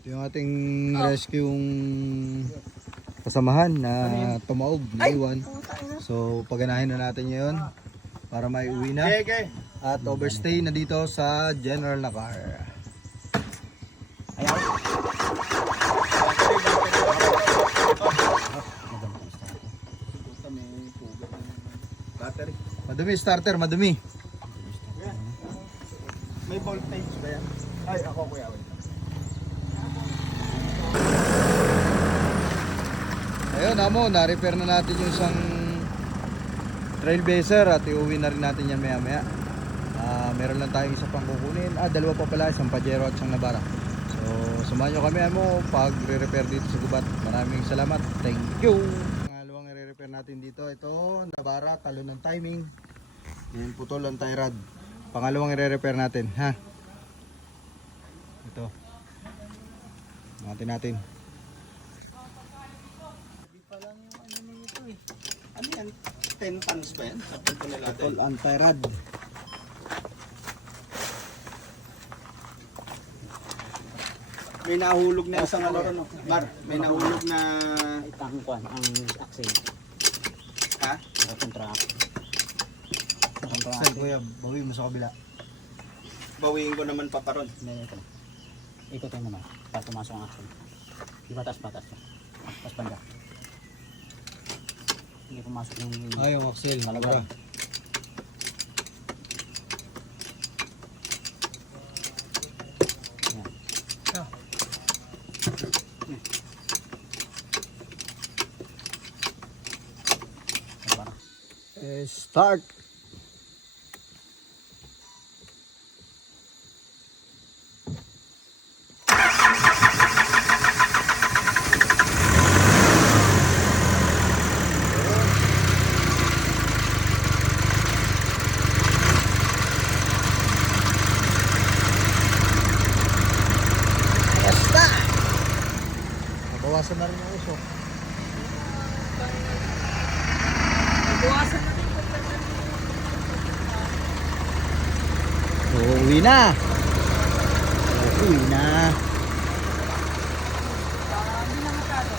Ito yung ating rescue kasamahan na tumaob, naiwan. So paganahin na natin yun para maiuwi na. At overstay na dito sa general na car. Madumi starter, madumi. May voltage ba yan? Ay, ako kuya. Ayun, amo, na-repair na natin yung isang Trailblazer at iuwi na rin natin yan maya maya. Meron lang tayong isa pang kukunin. Dalawa pa pala, isang Pajero at isang Navara. So, samahan nyo kami amo pag re-repair dito sa gubat. Maraming salamat. Thank you. Pangalawang re-repair natin dito, ito, Navara, talo ng timing. Yan, putol ang tie rod. Pangalawang re-repair natin, ha? Ito. Natin. Ano yan? 10 tons ba yan? Putol ang tie rod. May nahulog na isang ano, Mar, may nahulog na Itang kuan ang axle. ha? Kontra. Saan kuya? Bawi mo sa kabila. Bawiin ko naman paparon. Ito. Ikutin mo naman. Para pumasok ang axle. Di batas-batas. Pas banda. Hindi pumasok yung Yung axle. Talaga. Start. Basta. Nabawasan na rin yung uso. Buwasan na rin. Uwi na. Uwi na. Hindi na masyado.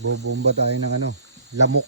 Bobomba tayo ng lamok.